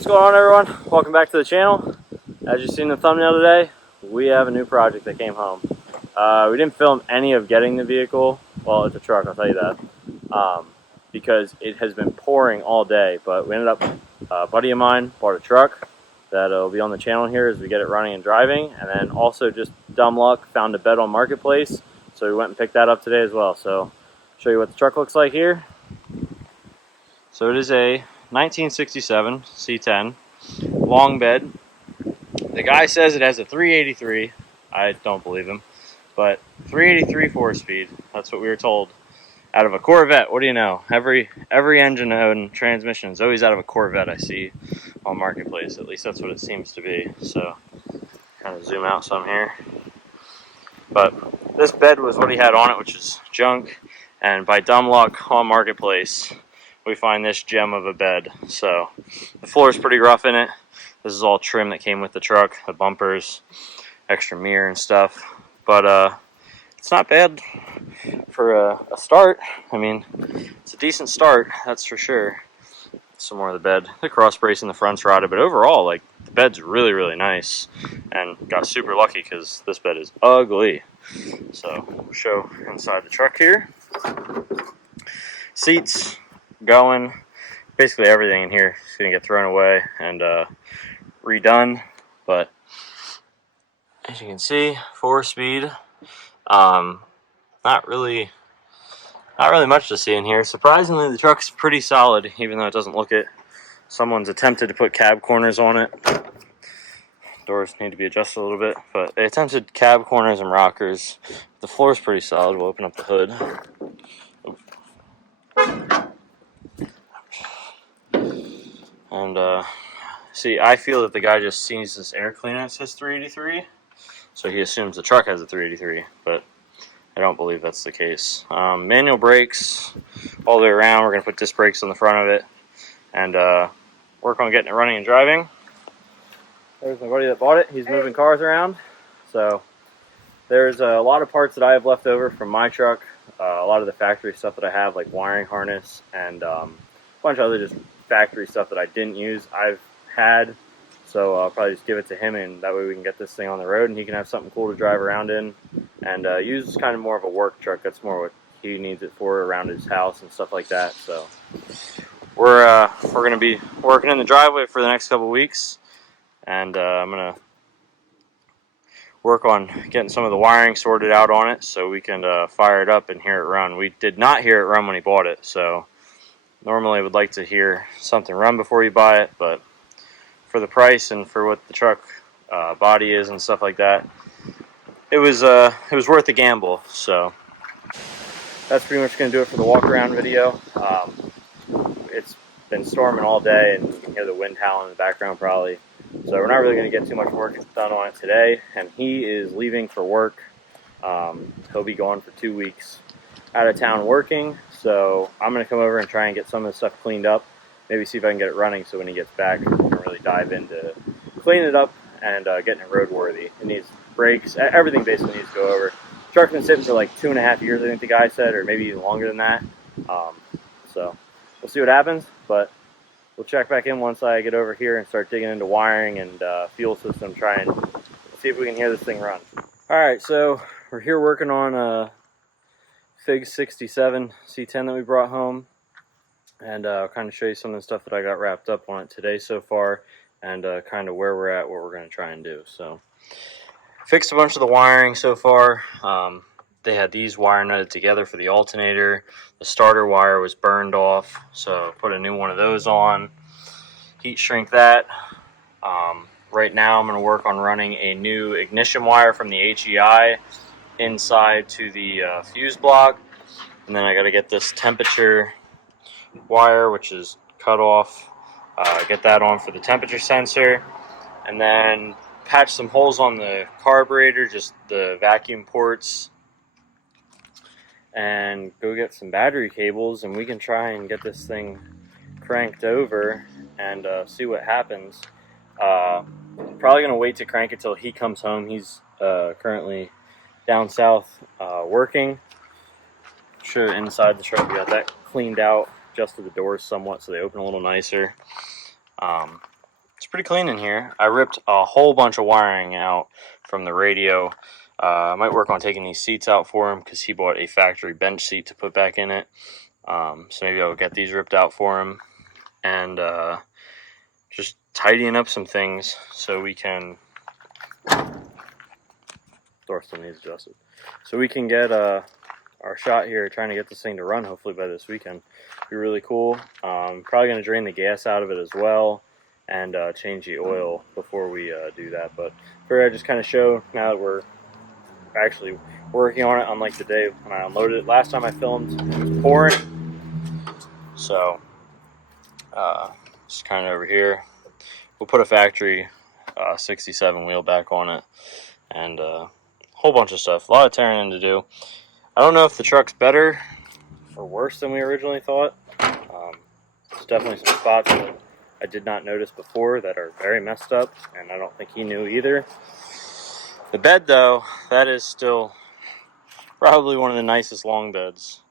What's going on, everyone? Welcome back to the channel. As you've seen in the thumbnail today, we have a new project that came home. We didn't film any of getting the vehicle. Well, it's a truck, I'll tell you that. Because it has been pouring all day, but we ended up, a buddy of mine bought a truck that'll be on the channel here as we get it running and driving, and then also just dumb luck, found a bed on Marketplace, so we went and picked that up today as well. So I'll show you what the truck looks like here. So it is a 1967 C10 long bed. The guy says it has a 383. I don't believe him, but 383 4-speed. That's what we were told. Out of a Corvette. What do you know? Every engine and transmission is always out of a Corvette I see on Marketplace. At least that's what it seems to be. So kind of zoom out some here. But this bed was what he had on it, which is junk. And by dumb luck on Marketplace, we find this gem of a bed. So the floor is pretty rough in it. This is all trim that came with the truck, the bumpers, extra mirror and stuff. But it's not bad for a start. I mean, it's a decent start, that's for sure. Some more of the bed. The cross brace in the front's rotted, but overall, like, the bed's really, really nice. And got super lucky because this bed is ugly. So we'll show inside the truck here. Seats going, basically everything in here is going to get thrown away and redone, but as you can see, 4-speed. Not really much to see in here. Surprisingly, the truck's pretty solid, even though it doesn't look it. Someone's attempted to put cab corners on it. Doors need to be adjusted a little bit, but they attempted cab corners and rockers. The floor's pretty solid. We'll open up the hood. And see, I feel that the guy just sees this air cleaner that says 383, so he assumes the truck has a 383, but I don't believe that's the case. Manual brakes all the way around. We're going to put disc brakes on the front of it and work on getting it running and driving. There's my buddy that bought it. He's moving cars around. So there's a lot of parts that I have left over from my truck. A lot of the factory stuff that I have, like wiring harness and a bunch of other just factory stuff that I didn't use, I've had. So I'll probably just give it to him, and that way we can get this thing on the road and he can have something cool to drive around in and use kind of more of a work truck. That's more what he needs it for around his house and stuff like that. So we're going to be working in the driveway for the next couple of weeks, and I'm going to work on getting some of the wiring sorted out on it so we can fire it up and hear it run. We did not hear it run when he bought it, so normally I would like to hear something run before you buy it, but for the price and for what the truck body is and stuff like that, it was worth the gamble. So that's pretty much going to do it for the walk around video. It's been storming all day, and you can hear the wind howling in the background probably. So we're not really going to get too much work done on it today. And he is leaving for work. He'll be gone for 2 weeks out of town working. So I'm going to come over and try and get some of the stuff cleaned up. Maybe see if I can get it running so when he gets back, we can really dive into cleaning it up and getting it roadworthy. It needs brakes. Everything basically needs to go over. The truck's been sitting for like 2.5 years, I think the guy said, or maybe even longer than that. So we'll see what happens, but we'll check back in once I get over here and start digging into wiring and fuel system, try and see if we can hear this thing run. Alright, so we're here working on a Fig 67 C10 that we brought home. And I'll kind of show you some of the stuff that I got wrapped up on it today so far, and kind of where we're at, what we're going to try and do. So, fixed a bunch of the wiring so far. They had these wire nutted together for the alternator. The starter wire was burned off, so put a new one of those on. Heat shrink that. Right now I'm going to work on running a new ignition wire from the HEI inside to the fuse block. And then I got to get this temperature wire, which is cut off, get that on for the temperature sensor, and then patch some holes on the carburetor, just the vacuum ports, and go get some battery cables, and we can try and get this thing cranked over and see what happens. Probably gonna wait to crank it till he comes home. He's currently down south working. Show you inside the truck. We got that cleaned out, adjusted the doors somewhat so they open a little nicer. it's pretty clean in here. I ripped a whole bunch of wiring out from the radio. I might work on taking these seats out for him because he bought a factory bench seat to put back in it. So maybe I'll get these ripped out for him and just tidying up some things so we can. Door still needs adjusted. So we can get our shot here, trying to get this thing to run hopefully by this weekend. Be really cool. Probably going to drain the gas out of it as well and change the oil before we do that. But figured I'd just kind of show now that we're actually working on it, unlike the day when I unloaded it. Last time I filmed, it was pouring. So just kind of over here. We'll put a factory 67 wheel back on it and a whole bunch of stuff. A lot of tearing in to do. I don't know if the truck's better or worse than we originally thought. There's definitely some spots that I did not notice before that are very messed up, and I don't think he knew either. The bed, though, that is still probably one of the nicest long beds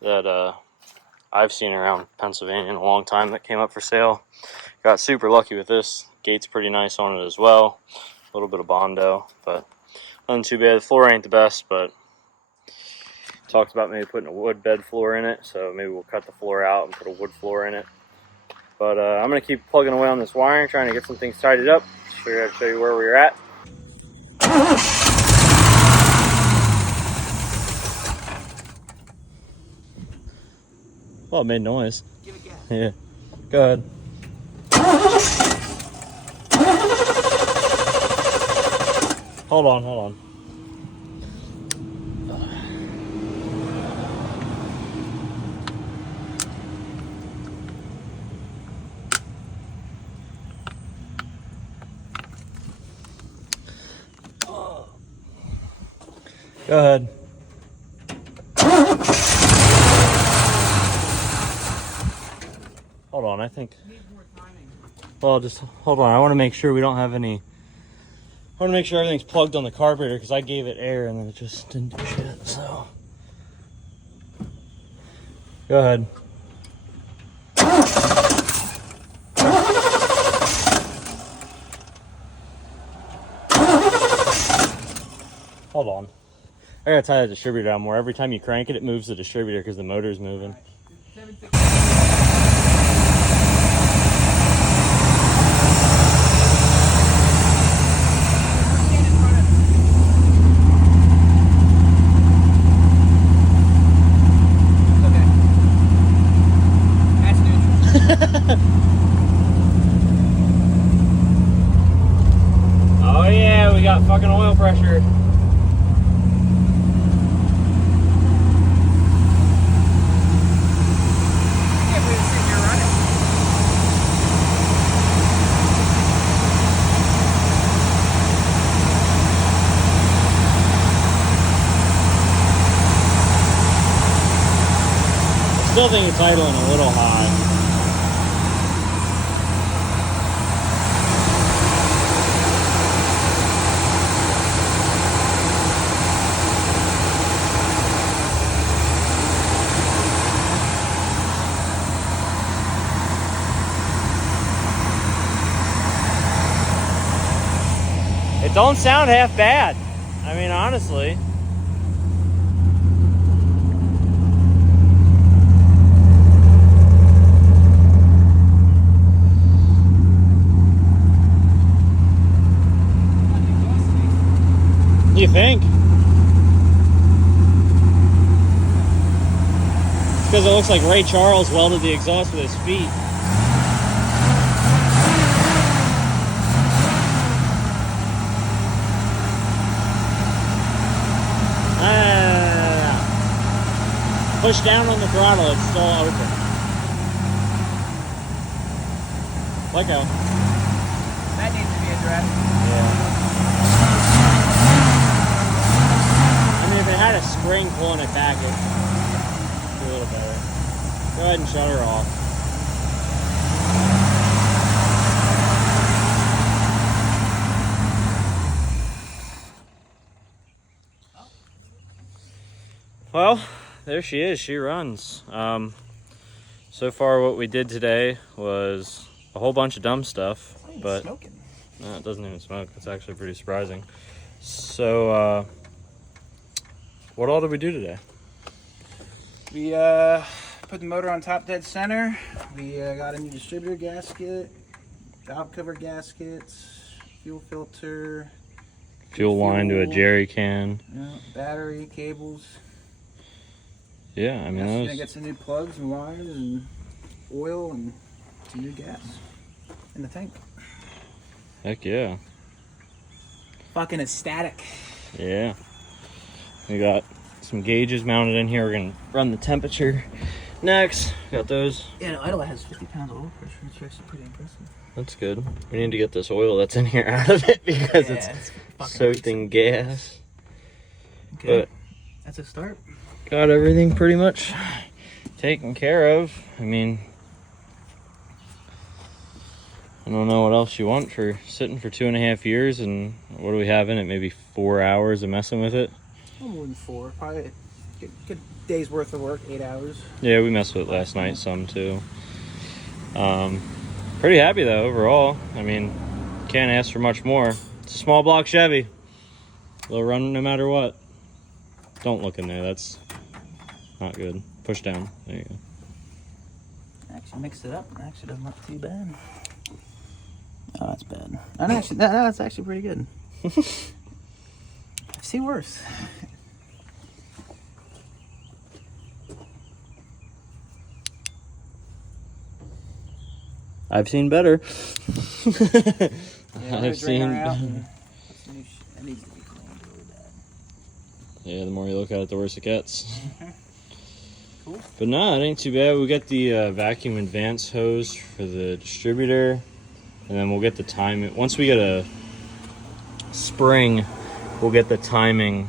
that I've seen around Pennsylvania in a long time that came up for sale. Got super lucky with this. Gate's pretty nice on it as well. A little bit of Bondo, but nothing too bad. The floor ain't the best, but talked about maybe putting a wood bed floor in it, so maybe we'll cut the floor out and put a wood floor in it. But I'm going to keep plugging away on this wiring, trying to get some things tidied up. Figured I'd show you where we're at. Well, it made noise. Give it gas. Yeah. Go ahead. Hold on. Go ahead. Hold on, I think. Well, just hold on. I want to make sure we don't have any. I want to make sure everything's plugged on the carburetor because I gave it air and then it just didn't do shit. So, go ahead. Hold on. I gotta tie the distributor down more. Every time you crank it, it moves the distributor because the motor's moving. Oh yeah, we got fucking oil pressure. Still think it's idling a little high. It don't sound half bad. I mean, honestly. You think? Because it looks like Ray Charles welded the exhaust with his feet. Push down on the throttle, it's still open. Let go. That needs to be addressed. Yeah. I mean, if it had a spring pulling it back, it'd be a little better. Go ahead and shut her off. Well, there she is. She runs. So far what we did today was a whole bunch of dumb stuff. but smoking. no, it doesn't even smoke. It's actually pretty surprising. So, what all did we do today? We put the motor on top dead center. We got a new distributor gasket, valve cover gaskets, fuel filter, Fuel line to a jerry can. battery, cables. Yeah, I mean, Gonna get some new plugs and wires and oil and some new gas in the tank. Heck yeah. Fucking ecstatic. Yeah. We got some gauges mounted in here. We're going to run the temperature next. Got those. Yeah, no, Idle has 50 pounds of oil pressure. It's actually pretty impressive. That's good. We need to get this oil that's in here out of it because it's soaked in gas. Okay. But that's a start. got everything pretty much taken care of. I mean, I don't know what else you want for sitting for 2.5 years, and what do we have in it? Maybe 4 hours of messing with it? No more than 4. Probably a good day's worth of work, 8 hours. Yeah, we messed with it last night some too. Pretty happy though overall. I mean, can't ask for much more. It's a small block Chevy. They'll run no matter what. Don't look in there. That's not good. Push down. There you go. Actually mixed it up. Actually doesn't look too bad. Oh, that's bad. That's actually pretty good. I've seen worse. I've seen better. Yeah, I've seen. That needs to be cleaned really bad. Yeah, the more you look at it, the worse it gets. Cool. But no, it ain't too bad. We got the vacuum advance hose for the distributor, and then we'll get the timing. Once we get a spring, we'll get the timing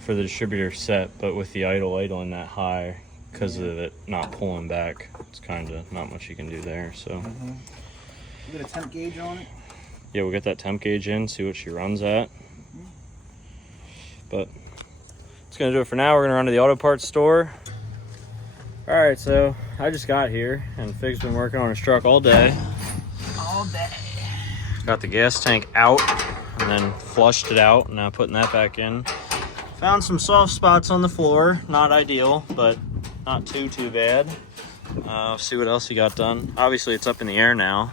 for the distributor set, but with the idling that high, because of it not pulling back, it's kind of not much you can do there. So You get a temp gauge on it? yeah, we'll get that temp gauge in, see what she runs at. But it's gonna do it for now. We're gonna run to the auto parts store. All right, so I just got here, and Fig's been working on his truck all day. All day. Got the gas tank out and then flushed it out, and now putting that back in. Found some soft spots on the floor. Not ideal, but not too bad. See what else he got done. Obviously, it's up in the air now.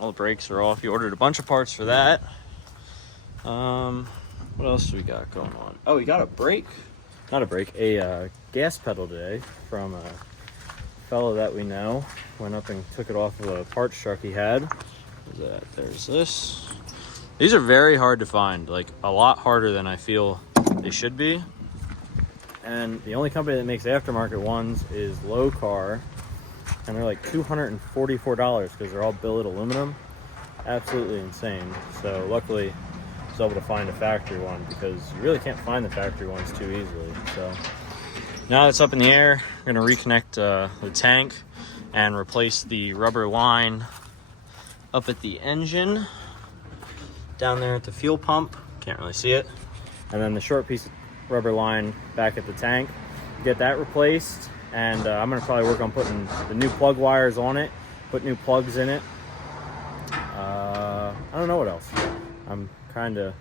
All the brakes are off. He ordered a bunch of parts for that. What else do we got going on? Oh, he got a brake. Not a brake, a gas pedal today from a fellow that we know. Went up and took it off of a parts truck he had. What's that? There's this. These are very hard to find, like a lot harder than I feel they should be. And the only company that makes aftermarket ones is Low Car, and they're like $244 because they're all billet aluminum. Absolutely insane. So luckily I was able to find a factory one, because you really can't find the factory ones too easily. So now that it's up in the air, we're going to reconnect the tank and replace the rubber line up at the engine down there at the fuel pump. Can't really see it. And then the short piece of rubber line back at the tank. Get that replaced, and I'm going to probably work on putting the new plug wires on it, put new plugs in it. I don't know what else. I'm kind of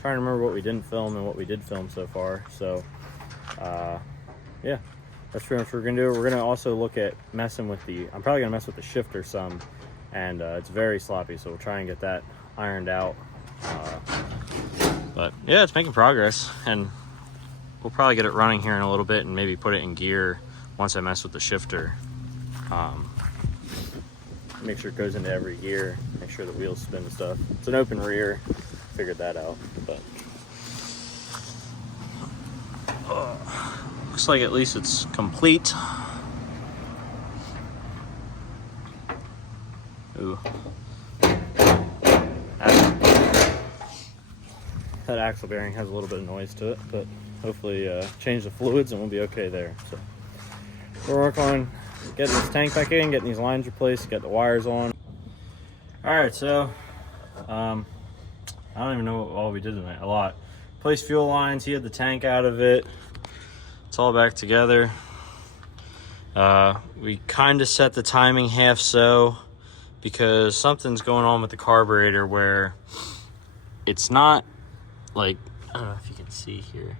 trying to remember what we didn't film and what we did film so far. So yeah, that's pretty much what we're gonna do. We're gonna also look at messing with I'm probably gonna mess with the shifter some, and it's very sloppy, so we'll try and get that ironed out. But yeah, it's making progress, and we'll probably get it running here in a little bit and maybe put it in gear once I mess with the shifter. Make sure it goes into every gear, make sure the wheels spin and stuff. It's an open rear, figured that out, but looks like at least it's complete. Ooh. That axle bearing has a little bit of noise to it, but hopefully change the fluids and we'll be okay there. So we're working on getting this tank back in, getting these lines replaced, get the wires on. All right, so I don't even know what all we did tonight. A lot. Placed fuel lines. He had the tank out of it. It's all back together. We kind of set the timing half so, because something's going on with the carburetor where it's not like, I don't know if you can see here,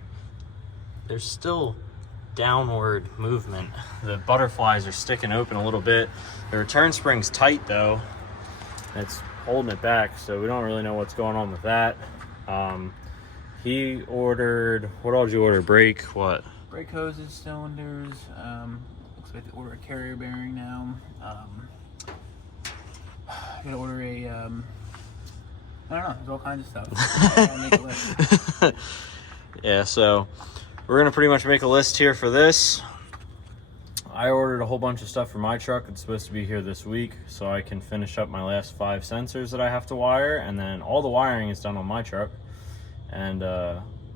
there's still downward movement. The butterflies are sticking open a little bit. The return spring's tight though. It's holding it back, so we don't really know what's going on with that. He ordered, what all did you order? Brake, what? Brake hoses, cylinders, looks like they order a carrier bearing now. Gotta order a, I don't know, there's all kinds of stuff. I gotta make a list. Yeah, so we're gonna pretty much make a list here for this. I ordered a whole bunch of stuff for my truck. It's supposed to be here this week, so I can finish up my last 5 sensors that I have to wire, and then all the wiring is done on my truck, and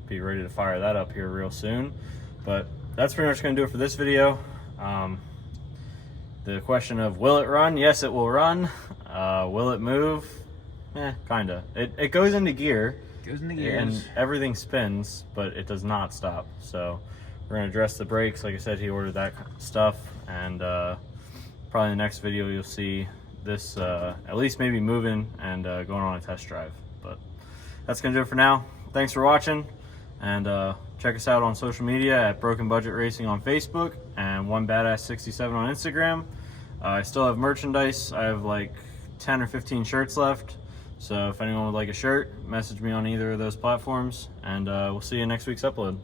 be ready to fire that up here real soon. But that's pretty much gonna do it for this video. The question of will it run? Yes, it will run. Will it move? Kinda. It goes into gear. Goes in the gears. And everything spins, but it does not stop. So we're gonna address the brakes. Like I said, he ordered that stuff, and probably in the next video you'll see this at least maybe moving and going on a test drive. But that's gonna do it for now. Thanks for watching, and check us out on social media at Broken Budget Racing on Facebook and One Badass 67 on Instagram. I still have merchandise. I have like 10 or 15 shirts left. So if anyone would like a shirt, message me on either of those platforms, and we'll see you in next week's upload.